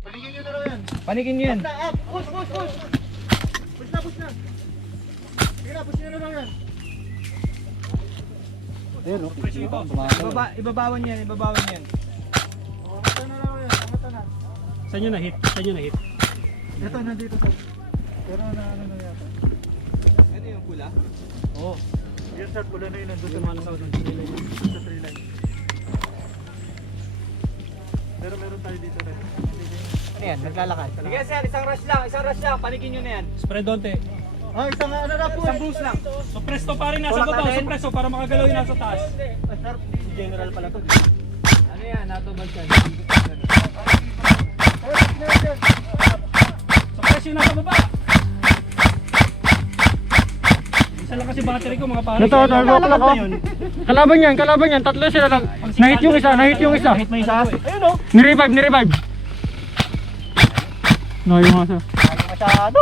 Paligin nyo na lang yan. Panikin nyo yan. Push! Push na! Sige na, push nyo na lang yan. Ibabawan yan. Mata na lang yan, mata na. Saan nyo na-hit? Ito, nandito sa... Pero na ano na yata. Ano yung pula? Oo. Yan sir, pula na yun, nandun sa mga sa tree line. Pero meron tayo dito rin. Ano yan? Naglalakad. Sige sir, isang rush lang. Panikin nyo na yan. Spread onte. Ah, isang ano na po. Isang boost lang. So presto pa rin nasa Tulak baba. natin. So presto para makagalaw yung nasa taas. Sir, general pala to. Ano yan? Natubad ka. So presto yung nasa baba. Isa lang kasi battery ko mga pare. Ito, nalok ako. Kalaban yan. Tatlo sila lang. Nahit yung isa. Hit mo isa. Ayun o. Ni-revive. No, yung asa. Masyado.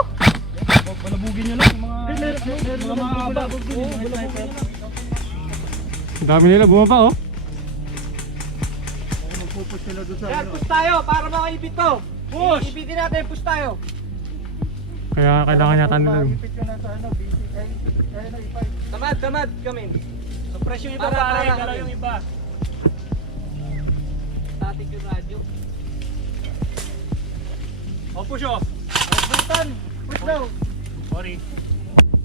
Balabugin nyo lang yung mga mahaba. Ang dami nila bumaba oh. Magpupush sila doon sa Yan, ano. push tayo para makaipit to. Push! Ipitin natin, push tayo. Kaya kailangan yata nila. Ipit yun na sa ano, busy. Kaya na ipay. Tamad, come in. So presto yung iba Para, pare. para. Galaw yung iba. Static yung radyo. O push off. Bultan! Push daw! Sorry.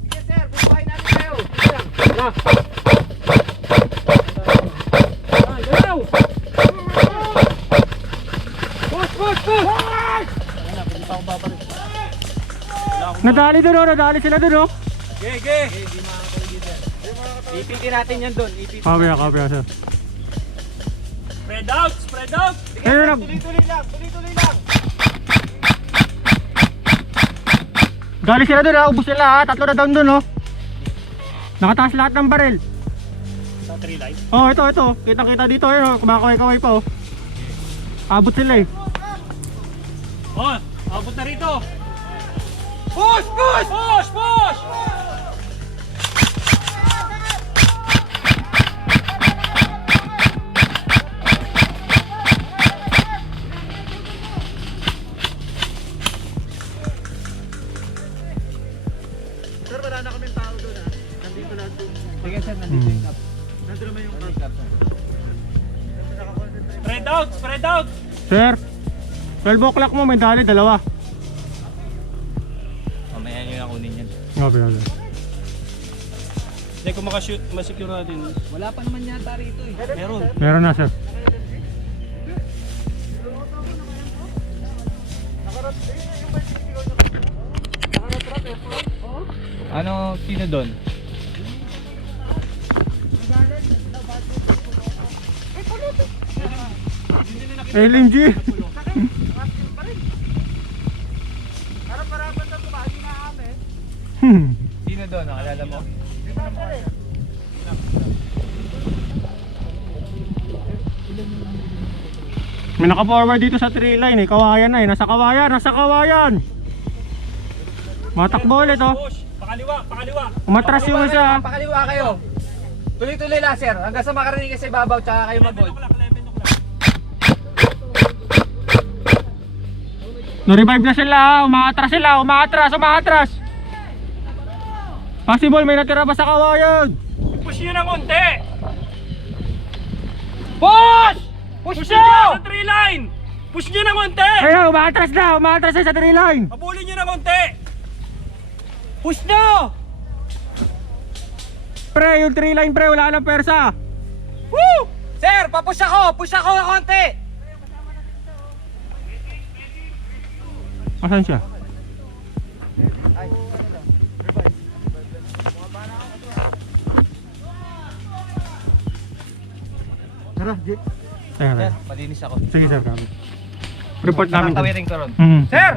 Sige sir, bubuhayin natin kayo. Sige lang. Galaw! Push! Nadali sila dun oh. Ge. Ipitin natin yan doon. Kabya sir. Spread out. Sige Ayun sir, na. tuloy-tuloy lang. Dali sila dun ah. Ubus sila ah. Tatlo na down dun oh. Nakataas lahat ng baril. Sa 3 line. Oh, ito. Kitang-kita dito eh. Oh. Kumakaway pa oh. Abot sila eh. Oh, abot na rito. Push! Sir, wala na kaming tao doon ha. Nandito lahat doon. Sige sir, nandito yung cup. Nandito naman yung cup. Nakakonsentrate. Spread out. Sir. 12 o'clock mo may dali dalawa. Mamaya nyo na kunin yan. Kabya. Hindi kung makashoot, masecure natin. Wala pa naman yata rito eh. Meron. Meron na sir. Ano, sino doon? LMG. Harap-harapan na tumagi na kami. Sino doon? Nakalala mo? May naka-forward dito sa tree line eh. Kawayan na eh. Nasa kawayan. Matakbo ulit oh. Push. Pakaliwa. Umatras yung isa. Pakaliwa kayo. Tuloy-tuloy lang sir. Hanggang sa makarinig kayo sa ibabaw tsaka kayo 11 mag-hold. o'clock. No-revive na sila. Umaatras. Possible may natira pa sa kawayan. Push nyo ng konti. Push! Push nyo! Sa 3 line. Push nyo ng konti. Ayun, umaatras na sa tree line. Habulin nyo ng konti. Push nyo! Pre, yung tree line pre, wala nang persa. Woo! Sir, papush ako! Push ako ng konti! Asan siya? Tara, Jake. Teka. Malinis ako. Sige sir, kami. Report namin. Nakatawirin ko ron. Sir!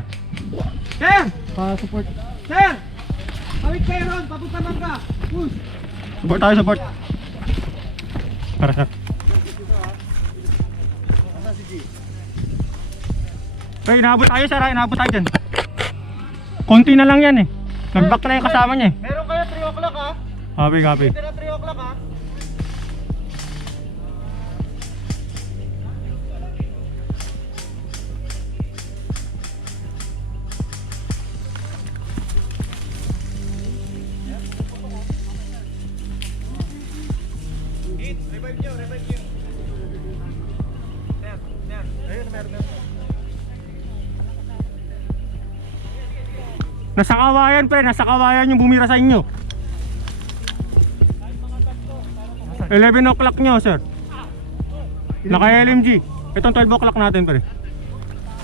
Sir! Pa-support. Sir! Kawit kayo ron! Papunta man ka! Push! Support. Para sir. Okay, inaabot tayo sir, inaabot tayo dyan. Konti na lang yan eh. Nag-back na yung kasama niya eh. Meron kayo 3 o'clock ha? Copy. Ito na 3 o'clock ha? Nasa kawayan pre, nasa kawayan yung bumira sa inyo. 11 o'clock nyo sir. Naka LMG. Itong 12 o'clock natin pre.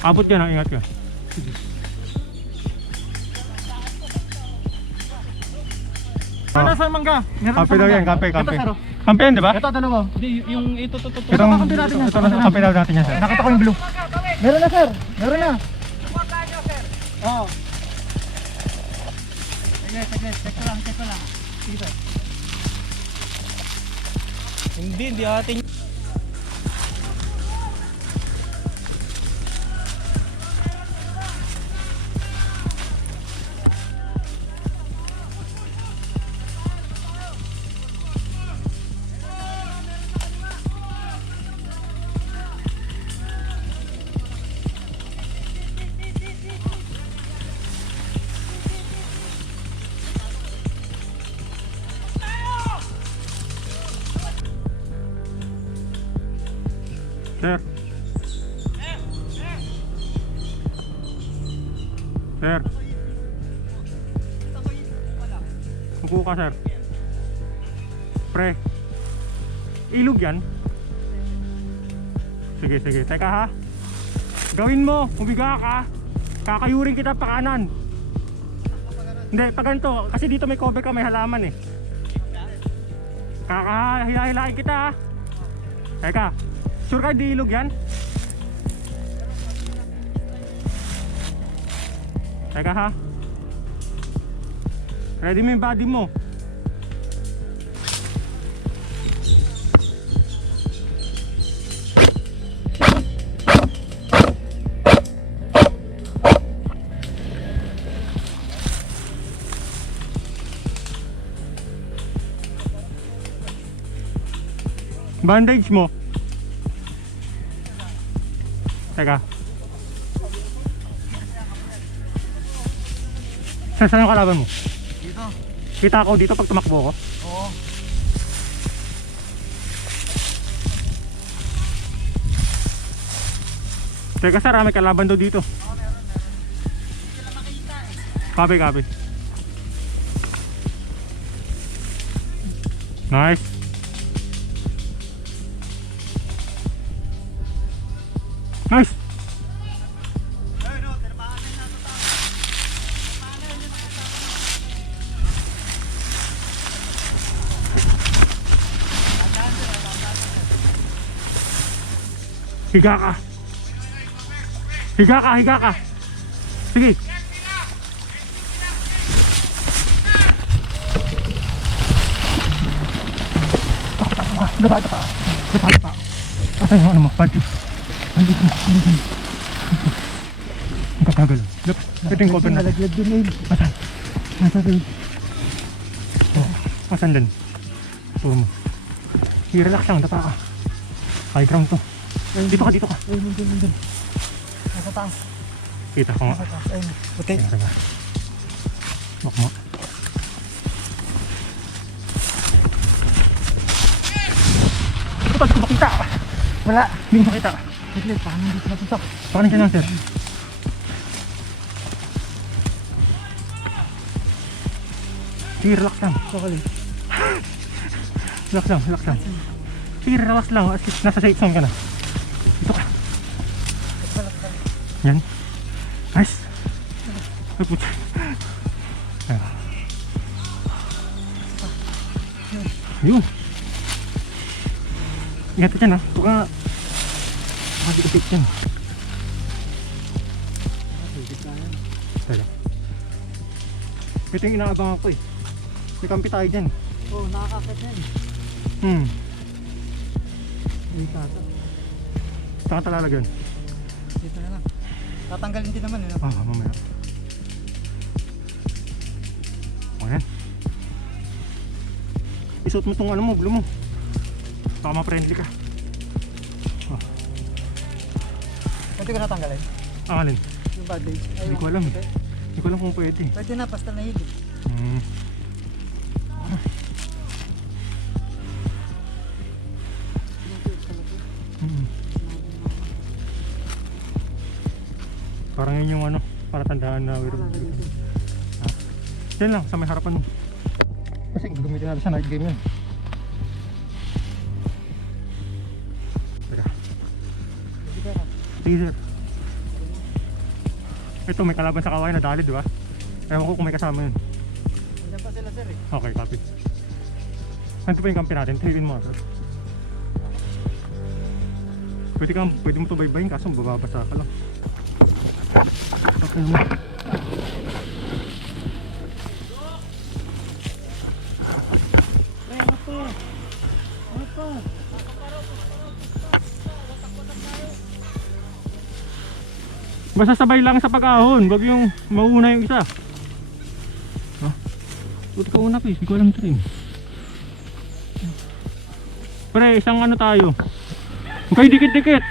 Abot yan, ingat ka. Ano sa mangga? Meron Kape daw yan, kape, kape. Ito, sir, oh. Kape yan, di ba? Ito, dalawa. Hindi, yung ito. Itong, kape natin yan. ito na kape daw natin yan sir. Nakita ko yung blue. Meron na, sir. Meron na. Oo. Saglit. Check ko lang. Sige, sir. Hindi ating. Sir. Sir. Upo ka sir. Pre. Ilog yan. Sige. Teka ha. Gawin mo. Umiga ka. Kakayurin kita pa kanan. Hindi, pa ganito. Kasi dito may cover ka, may halaman eh. Kakahilahin kita ha. Teka. Sure ka di ilog yan? Teka ha. Ready mo yung body mo. Bandage mo. Teka. Saan yung kalaban mo? Dito. Kita ako dito pag tumakbo ko. Oo. Teka sir, may kalaban daw dito. Copy. Nice. Nice. Higa ka. Sige. Dapat pa. Asan yung ano mo? Pati. Andito. Ang katagal. Ito yung cover na. Nalaglag din eh. Asan? Nasa doon. Asan din? Puro mo. I-relax lang, dapa ka. High ground to. Dito ka. Ay, nandun. Nasa taas. Kita ko nga. Nasa taas. Ayun. Puti. Ayan, teka. Bak mo. Ito, di ko makita. Wala. Hindi ko makita. Saglit, paano dito natutok? Pakanin ka lang, sir. Sige, relax lang. Sakali. Relax lang. Sige, relax lang. At least nasa safe zone ka na. Dito ka. Yan. Nice. Ay, putya. Ayan. Yun. Ingat ka dyan ha. Ito ka. Makasipit yan. Tala. Ito yung inaabangan ko eh. May kampi tayo dyan. Oo, nakakakit yan. May kata. Saan ka talalagyan? Dito na lang. Tatanggalin din naman eh. Mamaya. O yan. Isuot mo tong ano mo, blue mo. Baka ma-friendly ka. Pwede ko natanggalin. Ang alin? Yung bandage. Hindi ko alam eh. Hindi ko alam kung pwede. Pwede na, basta nahilip. Parang yun yung ano, para tandaan na we're Yan lang, sa may harapan mo. Kasi gagamitin natin sa night game yun. Teka. Sige, sir. Ito, may kalaban sa kawayan na dali, di ba? Ewan ko kung may kasama yun. Nandiyan pa sila sir eh. Okay, copy. Ano pa yung kampi natin? Trilin mo, sir. Pwede mo ito baybayin kaso bababasa ka lang. Okay mo. Basta sabay lang sa pag-ahon, wag yung mauna yung isa. Ha? Buti ka una, please. Hindi ko alam ito rin. Pre, isang ano tayo. Okay, dikit-dikit.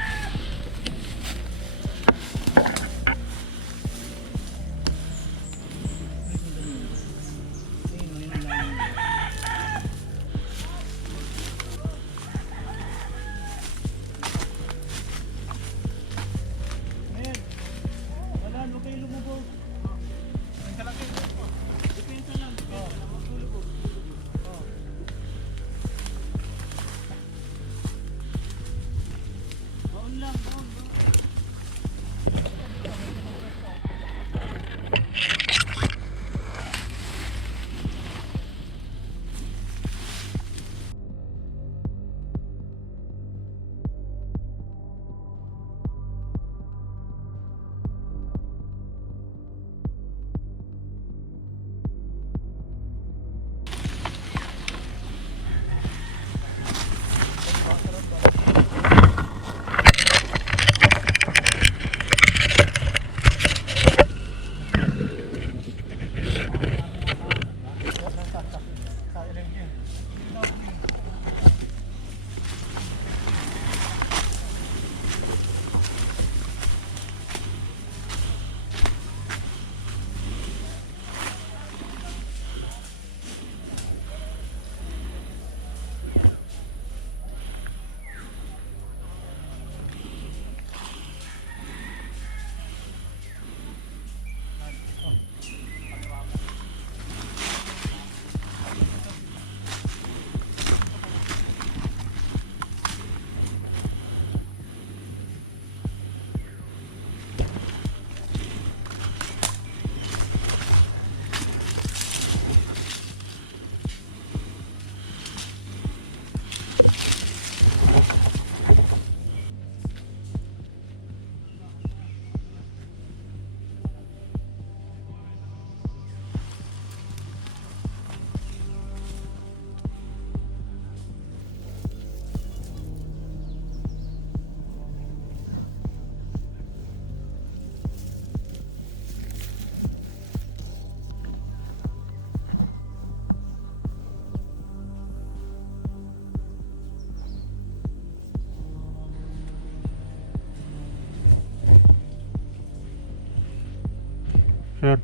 Sir,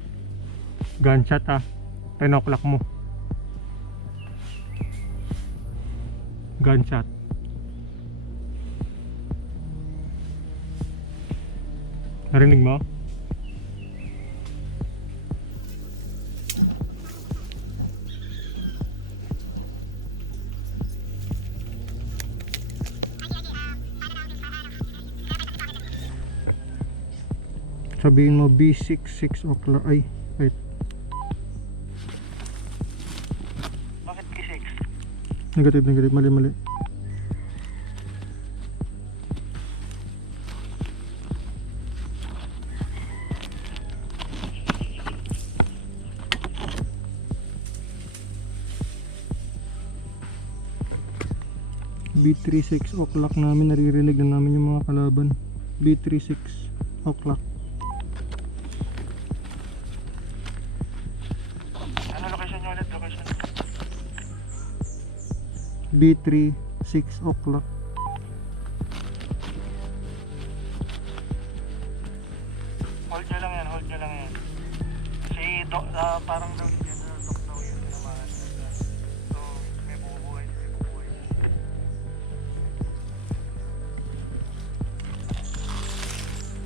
gunshot 10 o'clock mo. Gunshot. Narinig mo? Sabihin mo B6, 6 o'clock. Ay, wait. Bakit B6? Negative, mali. B3, 6 o'clock namin, naririnig na namin yung mga kalaban. B3, 6 o'clock. Ano location nyo ulit? Location? B3, 6 o'clock. Hold nyo lang yan. Kasi parang daw dyan, Doc daw yun naman. So, may bubuhay.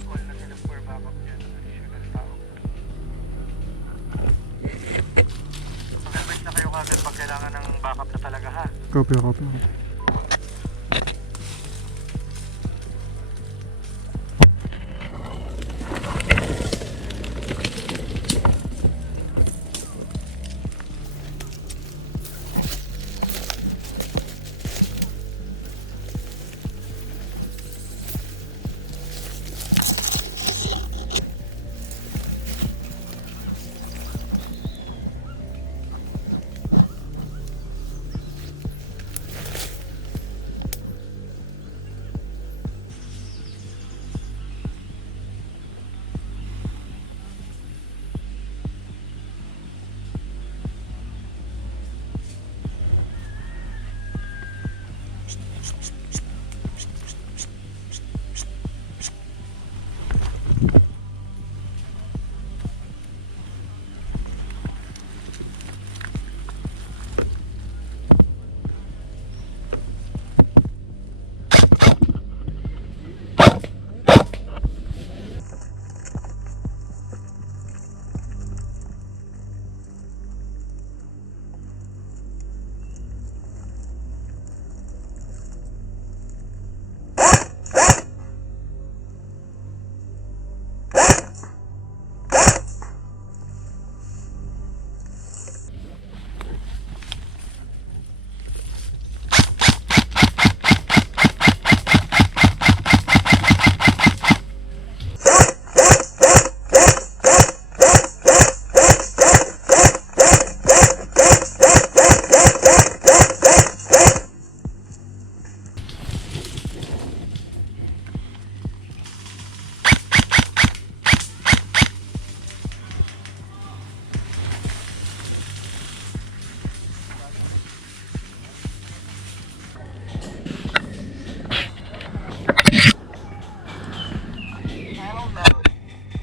Call na sila for backup dyan. Additional tao. Copy, copy.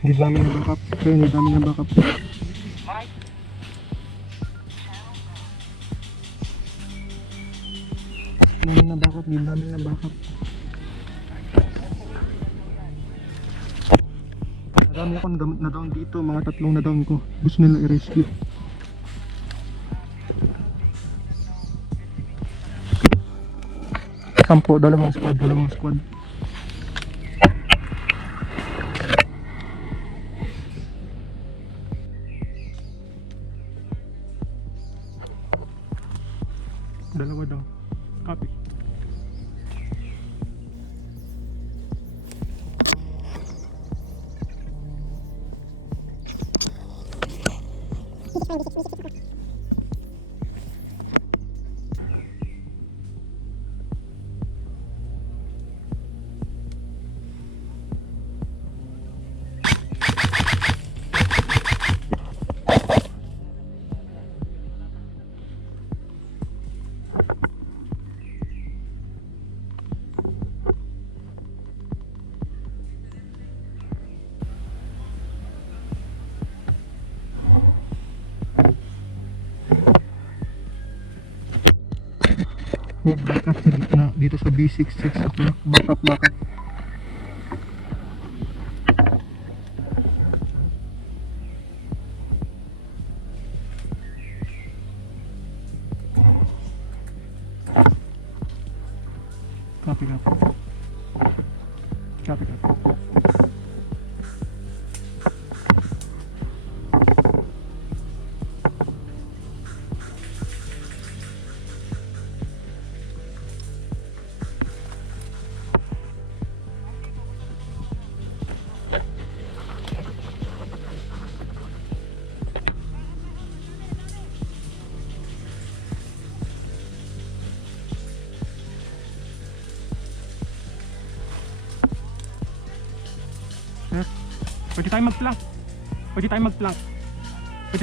Hindi namin na backup. Kaya hindi namin na backup. Namin na backup. Hindi namin na backup. Marami akong na down dito. Mga 3 na down ko. Gusto nila i-rescue. Sampo, dalawang squad. Dalawa daw. Copy. May backup sa gitna dito sa B66 o'clock. Backup. Copy. Sir, pwede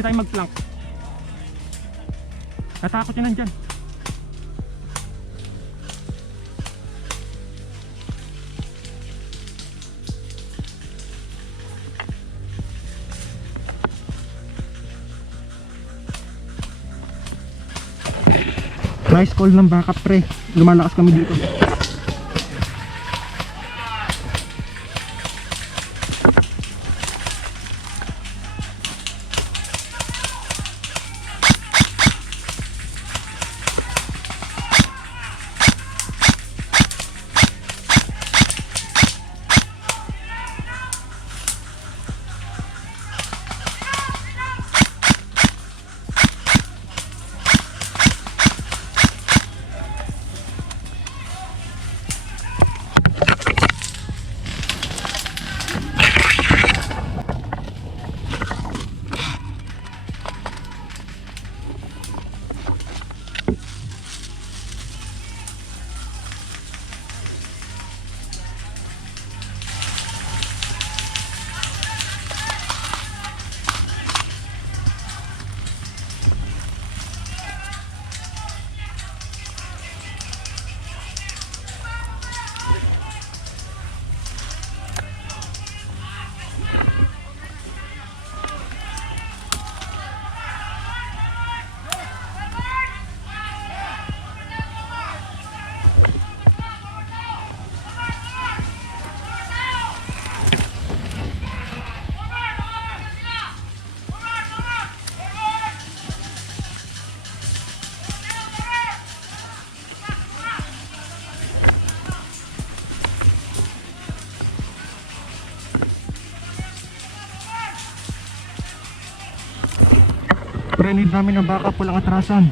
tayo mag-plank. Natakot yan nandyan. Nice call ng backup pre. Lumalakas kami dito. Pero need namin ng backup, walang atrasan.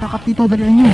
Backup dito, dalian nyo.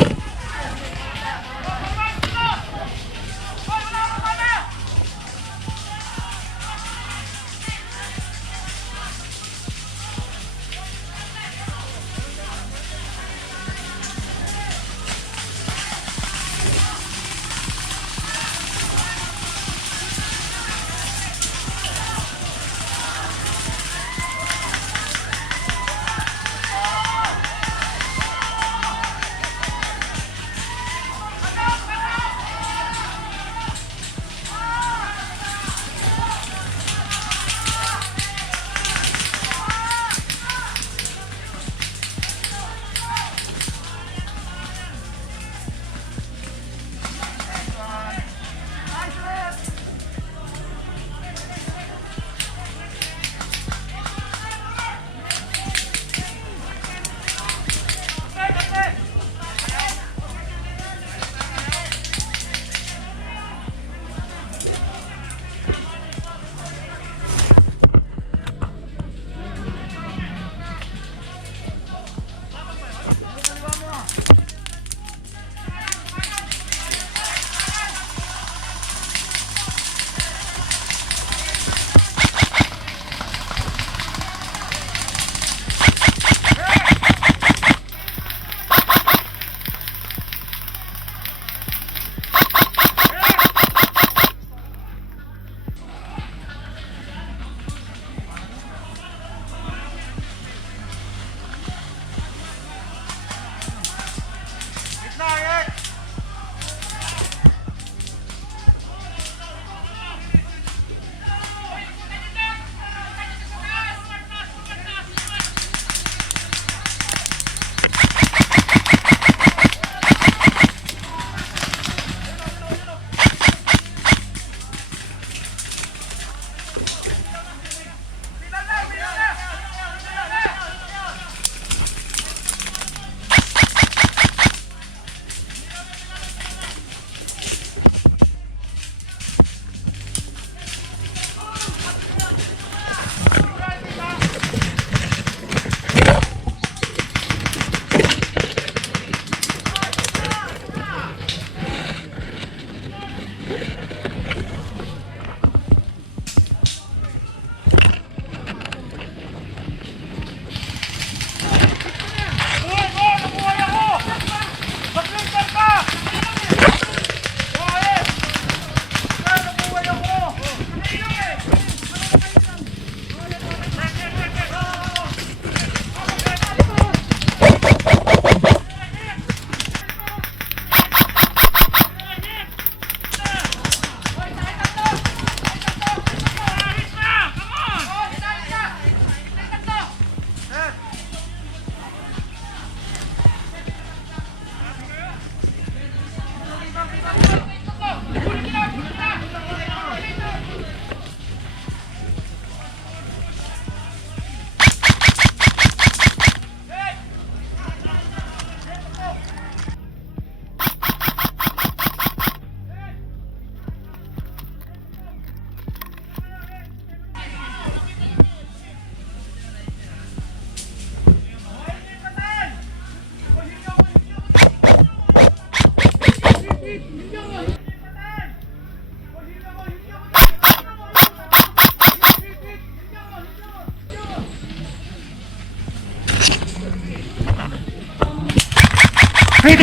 Hit!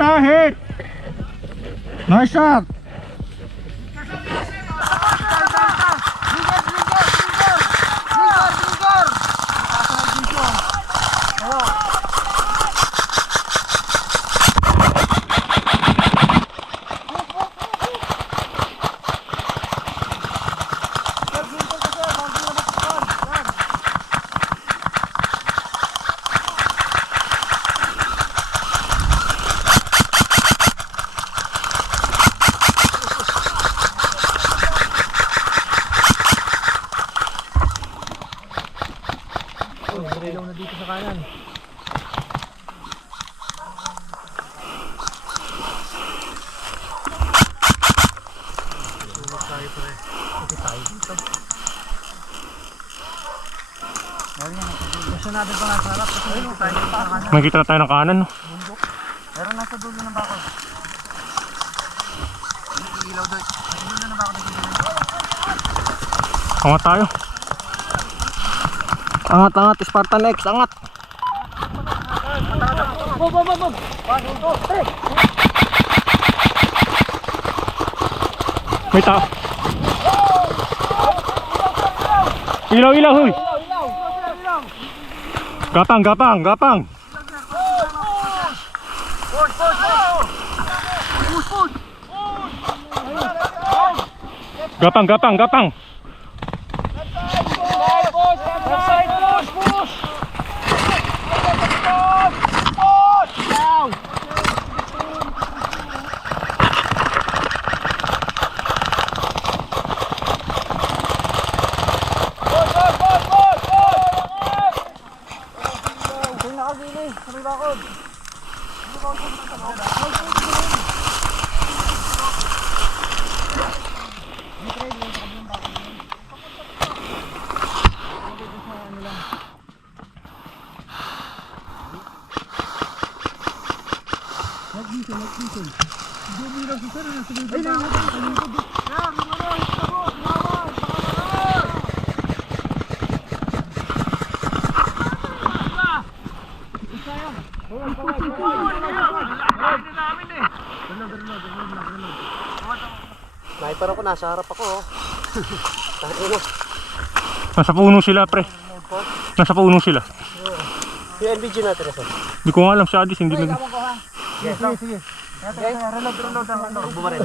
Hit! Nice shot! Makikita na tayo ng kanan, no? Meron nasa dulo ng bakod. Ilaw doon. Nasa dulo ng bakod. Angat tayo. Angat, Spartan X, angat. Boom! 1, 2, 3! May tao. Ilaw, huy. Gapang. Gapang. Sniper ako, nasa harap ako. Nasa puno sila, pre. Nasa puno sila. Yung NVG natin na sir. Hindi ko nga alam, Shadis, hindi nag... Sige. Reload ang ano. Bumaril.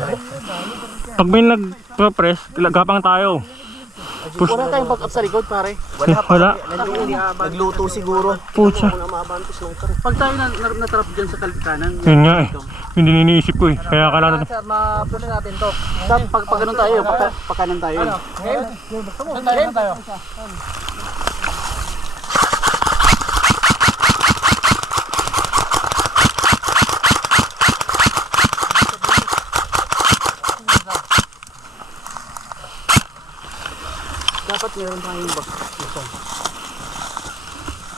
Pag may nag-press, gapang tayo. Wala tayong back up sa likod pare. Wala. Nagluto siguro. Putsa. Pag tayo natrap dyan sa kalikanan. Yun nga eh. Hindi iniisip ko eh. Kaya akala natin. Ma-push natin to. Pag ganun tayo, pakanan tayo. Saan tayo? Dapat meron tayong box.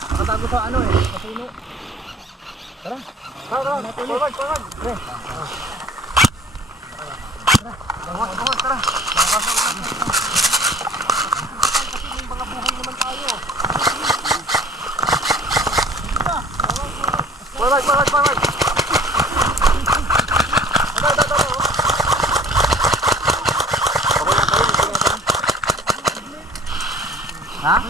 Nakatago sa ano eh, sa puno. Tara. Forward. Pre. Tara. Kasi may mga buhay naman tayo. Forward. Ha?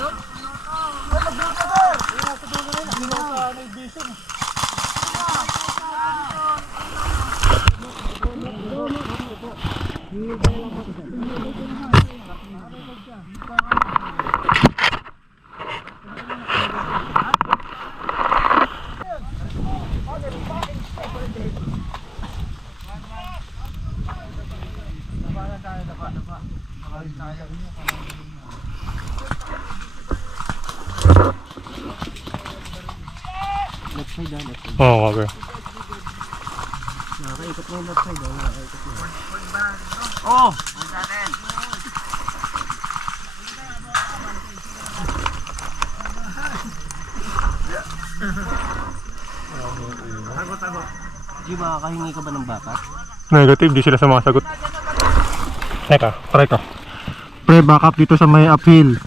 Oo, okay. Nakakaikot mo yung left side. Oh! Di makakahingi ka ba ng bakat? Negative, di sila sumasagot. Teka, try ko. Pre, back up dito sa may uphill.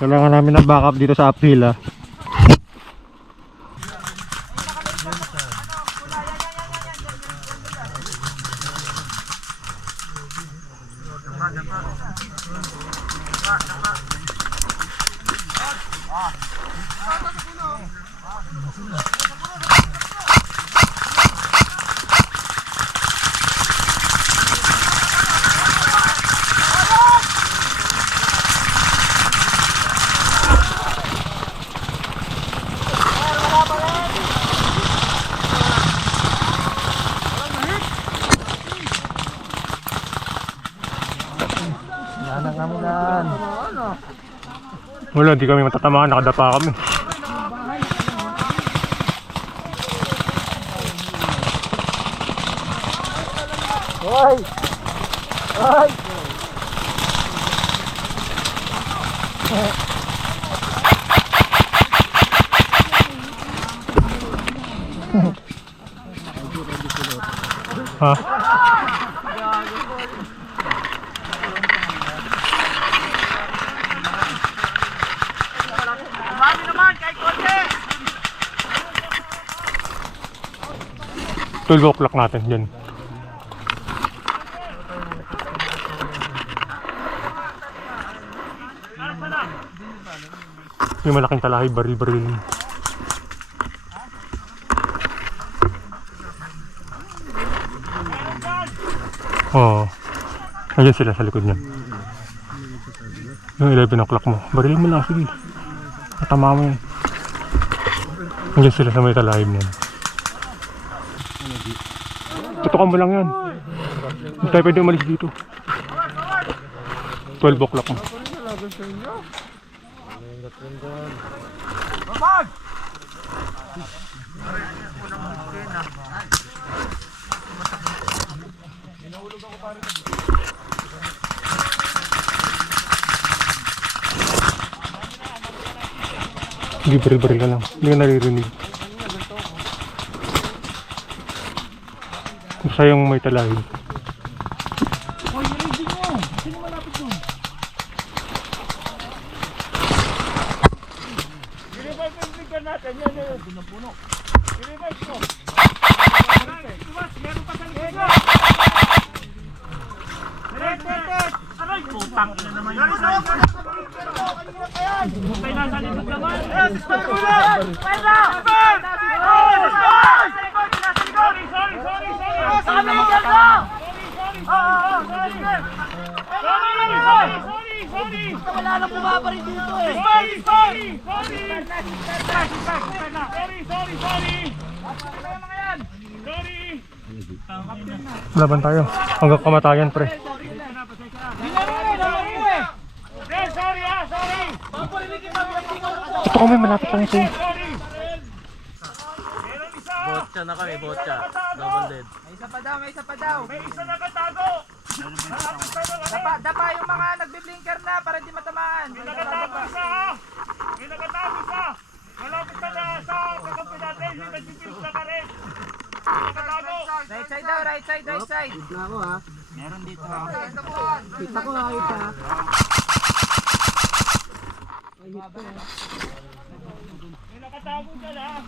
Kailangan namin ng backup dito sa uphill ah. Wala, hindi kami matatamaan, nakadapa kami. Hoy! Hoy! Ha? Mami naman, kahit konti! 12 o'clock natin dyan. Yung malaking talahay, baril-baril. Oo. Ayan sila sa likod niya. Yung 11 o'clock mo. Baril mo lang, sige. Natama mo yan. Ayan sila sa may talahay mo. Tutukan mo lang yan. Hindi tayo pwede umalis dito. 12 o'clock mo. Hindi, baril-baril ka lang. Hindi ka naririnig. Basta yung may talahin. Wala nang bumabarin dito eh. Laban tayo. Hanggang kamatayan, pre. Ito kami, malapit lang ito. Botcha na kami, botcha. Double dead. May isa pa daw. May isa nakatago. Dapa yung mga nagbi-blinker na para di matamaan. May nakatago isa ha. May nakatago isa. Malapit na sa kakampi natin. Yung nagpipils na ka rin. Nakatago. Right side daw, right side. Tignan ako ha. Meron dito ha. Kita ko ha, kita. May nakatago dyan ha.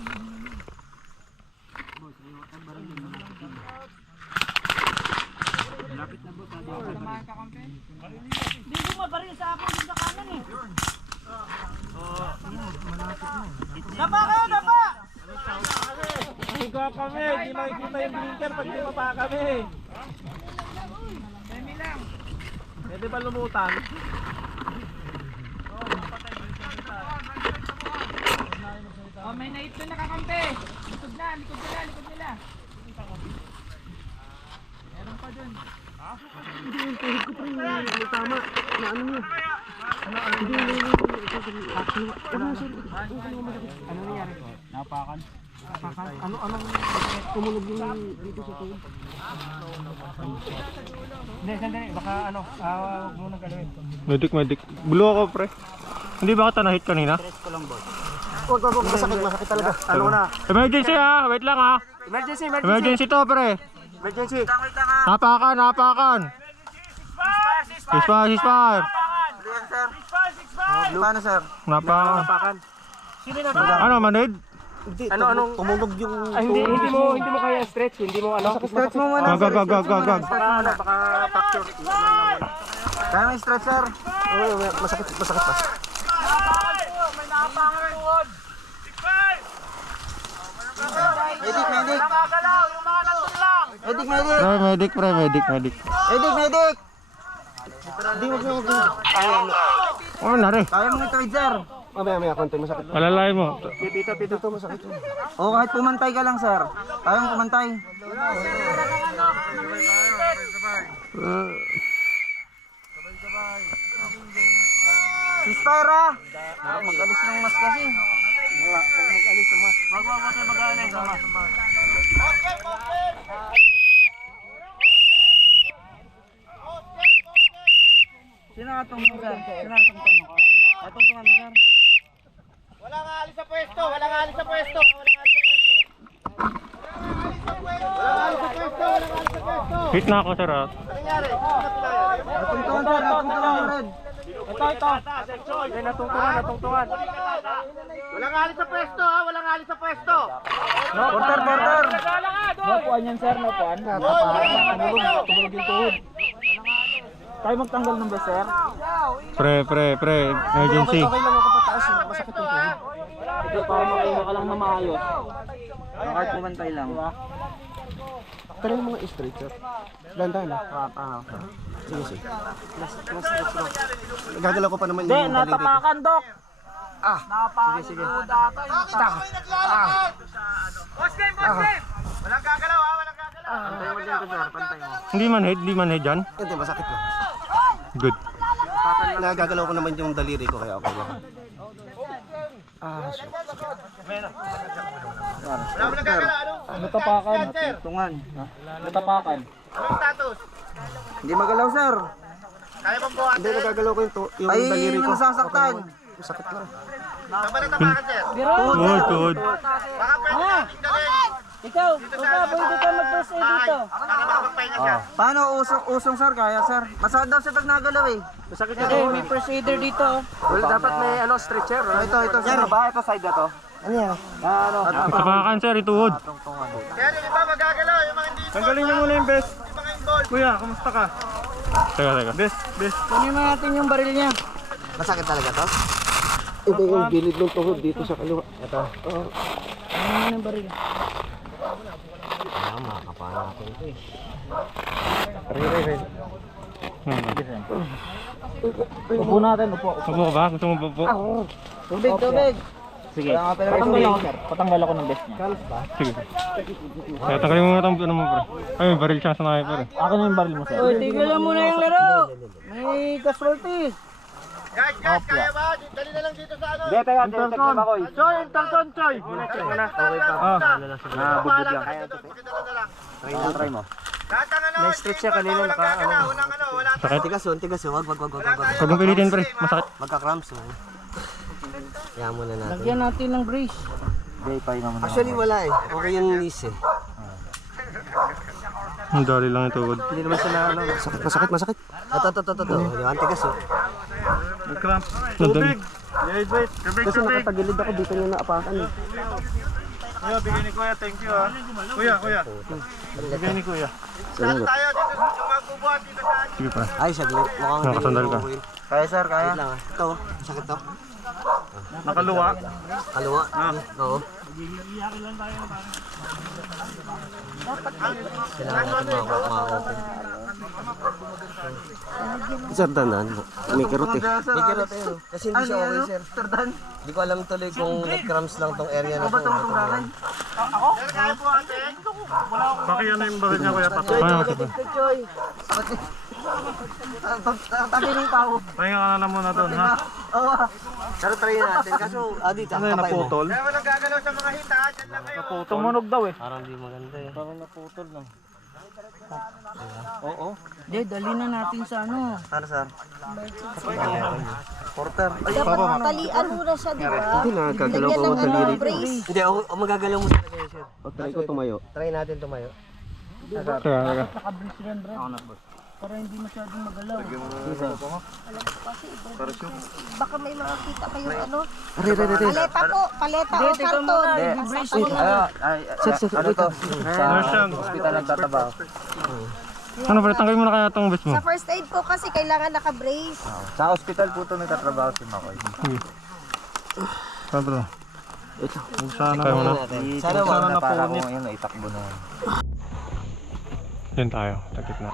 Hindi mo mabaril sa akin sa kanan eh. Dapa kayo, dapa! Higa kami, hindi makikita yung blinker pag di pa kami. Demi lang. Pwede ba lumutang? Oh, may naip doon nakakampi. Likod nila. Meron pa doon. Hindi yung tuhod ko pre. Ano tama? Na ano mo? Ano nangyari? Napakan. Anong tumunog yung dito sa tuhod? Hindi, sandali. Baka ano, huwag mo nang galawin. Medic. Bulo ako, pre. Hindi ba kita na-hit kanina? Wag, masakit talaga. Ano na? Emergency ha, wait lang ha. Emergency to pre. Emergency. Napakan. Ceasefire. Paano sir? Napakan. Ano, manid? Anong tumunog yung... Hindi mo kaya stretch, hindi mo ano. Stretch mo muna. Gag. Baka fracture. Kaya may stretch sir. Masakit pa. May nakapangan tuhod. 6'5". Medic. Nakagalaw, yung mga nandun lang. Medic. Medic. Medic. Hindi wag na. Oh, nari. Kaya mo ito sir. Mamaya konti masakit. Malalay mo. Pito masakit. O kahit pumantay ka lang sir. Kaya mo pumantay. Ceasefire ah. Mag-alis ng mas kasi. Wag kayo mag-alis. Sino atong sir? Atong sir. Walang alis sa pwesto. Hit na ako sir ha. Atong sir. Ito. Natungtungan. Walang alis sa pwesto ha. Porter. Napuan yan sir, napuan. Tumulog yung tuhod. Tayo magtanggal ng best sir. Pre. Emergency. Okay lang ako pataas. Masakit yung tuhod. Ito para makahinga ka lang na maayos. Kahit pumantay lang. Kaya mga straight sir. Dandan na. Sige. Gagalaw ko pa naman Hindi, yung daliri ko. natapakan dok. Sige. Boss game. Walang gagalaw ha. Pantay mo dyan sir. Pantay mo. Hindi man hit dyan. Hindi, masakit lang. Good. Nagagalaw ko naman yung daliri ko kaya okay lang. Walang gagalaw. Natapakan. Tungan. Natapakan. Anong status? Hindi magalaw sir. Kaya bang buhatin? Hindi, nagagalaw ko yung daliri ko. Ay, nasasaktan. Masakit lang. Saan ba natapakan sir? Tuhod. Baka pwede natin dalhin. Ikaw, pwede ka mag-first aid dito. Para makapagpahinga siya. Paano usong sir? Kaya sir. Masakit daw siya pag nagalaw eh. Masakit May first aider dito. Well, dapat may stretcher. Ito sir. Ito side na to. Ano yan? Tapakan sir, ituhod. Kaya yung iba magagalaw. Yung mga hindi involved. Tanggalin niyo muna yung best. Yung mga involved. Kuya, kamusta ka? Teka. Best. Kunin mo natin yung baril niya. Masakit talaga to? Ito yung gilid ng tuhod dito sa kaliwa. Ito. Kunin mo ng baril. Makakapala natin ito eh. Upo natin, upo. Upo ka ba? Gusto mo upo? Tubig! Sige, patanggal ako ng best niya. Sige. Kaya tanggalin mo nga itong ano mo pre. Ay, may baril siya sa sniper eh. Akin na yung baril mo sir. Uy, tigil lang muna yung laro. May casualty. Guys, kaya ba? Dali na lang dito sa ano. Intercom! Choy! Muna. Okay pa. Nabugbog lang. Try mo. Lahat ng ano, Na-stretch siya kanina, walang gagalaw. Unang ano, wala. Sakit. Tigas yun. Wag. Huwag mong pilitin pre, masakit. Magka-cramps mo. Kaya muna natin. Lagyan natin ng brace. Actually wala eh. Okay yung knees eh. Ang dali lang ituhod. Hindi naman siya na ano. Masakit. Ito. Yung tigas oh. Tubig! Kasi nakatagilid ako dito yung naapakan eh. Kuya, bigyan ni Kuya. Thank you ha. Kuya. Bigyan ni Kuya. Saan tayo dito? Yung magbubuhat dito sa ano. Sige pa. Ay, saglit. Mukhang hindi Nakasandal ka. uubuin. Kaya sir, kaya. Ito, masakit to. Nakaluwa. Kaliwa. Oo. Kailangan natin ma-open. Sir, dandan. May kirot eh. May kirot eh. Kasi hindi siya okay, sir. Hindi ko alam tuloy kung nag-cramps lang tong area na to. Sir, kaya buhatin? Baki ano yung baril niya kuya patay? Pahinga ka Tabi ng tao. na muna doon ha? Oo. Pero try natin. Kaso, dito, kapay mo. Naputol? Kaya walang gagalaw sa mga hita. Diyan lang kayo. Tumunog daw eh. Parang di maganda eh. Parang naputol lang. Oo. Hindi, dali na natin sa ano. Ano, sir? Dapat talian muna siya, di ba? Hindi na, gagalaw ko ang daliri. Brace. Hindi, ako magagalaw mo talaga yun, sir. Try ko tumayo. Try natin tumayo. Teka. Baka may makakita kayong ano. Are. Paleta po, paleta o karton. Ano to? Hospital ang tatabaw. Ano ba, tanggalin mo na kaya itong vest mo? Sa first aid po kasi kailangan naka-brace. Sa hospital po ito nagtatrabaho si Makoy. Sige. Saan ba ito? Ito. Sana mo na. Sana Sana para kung yun, itakbo na yun. Yan tayo, takip na.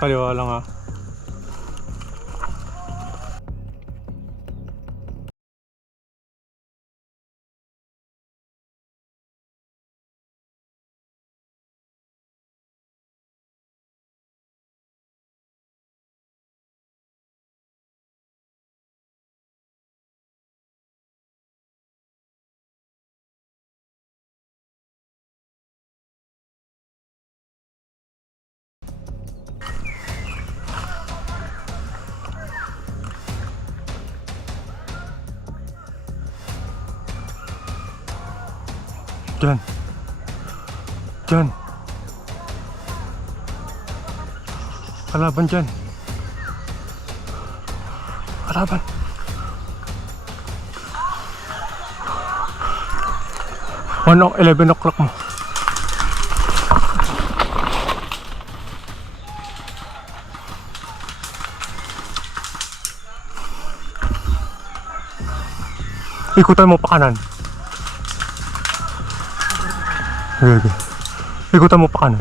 Kaliwa lang ha. Diyan. Diyan. Kalaban dyan. Kalaban. Ano, 11 o'clock mo. Ikutan mo pa kanan. Okay. Ikutan mo pa kanan.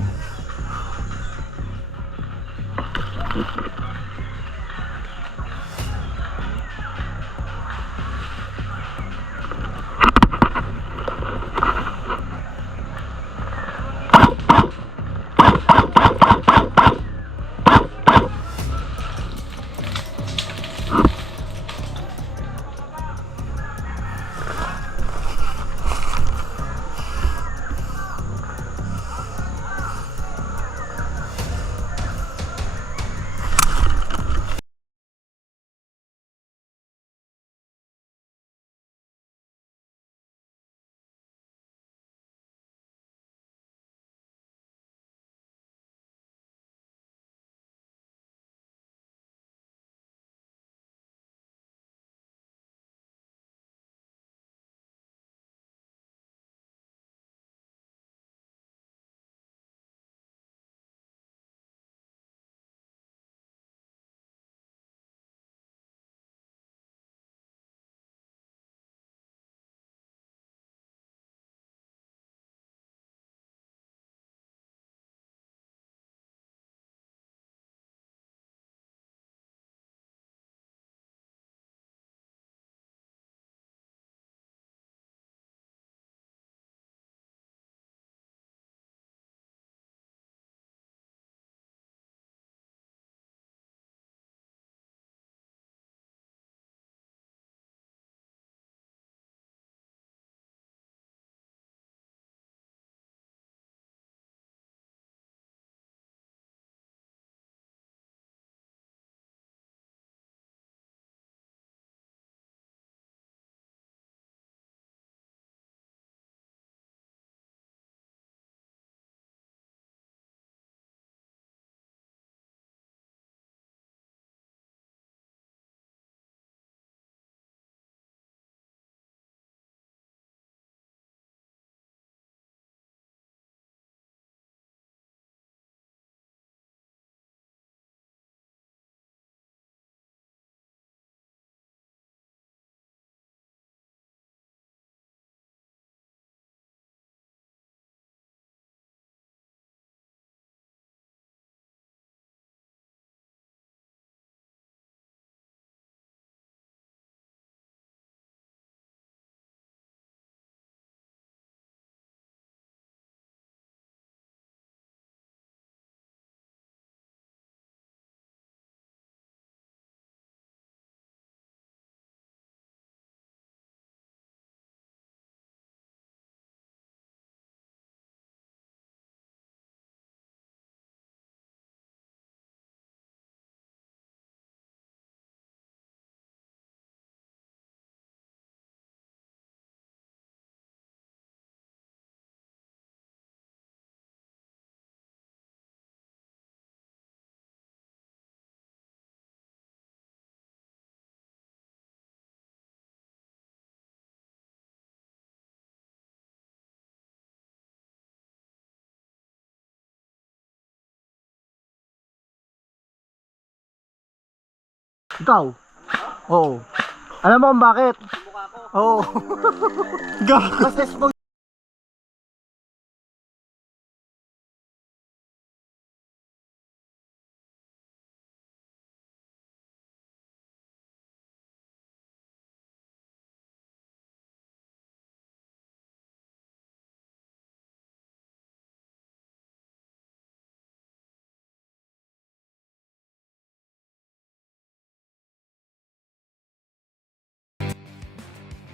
Ikaw? Oo. Alam mo kung bakit? Oo. Kasi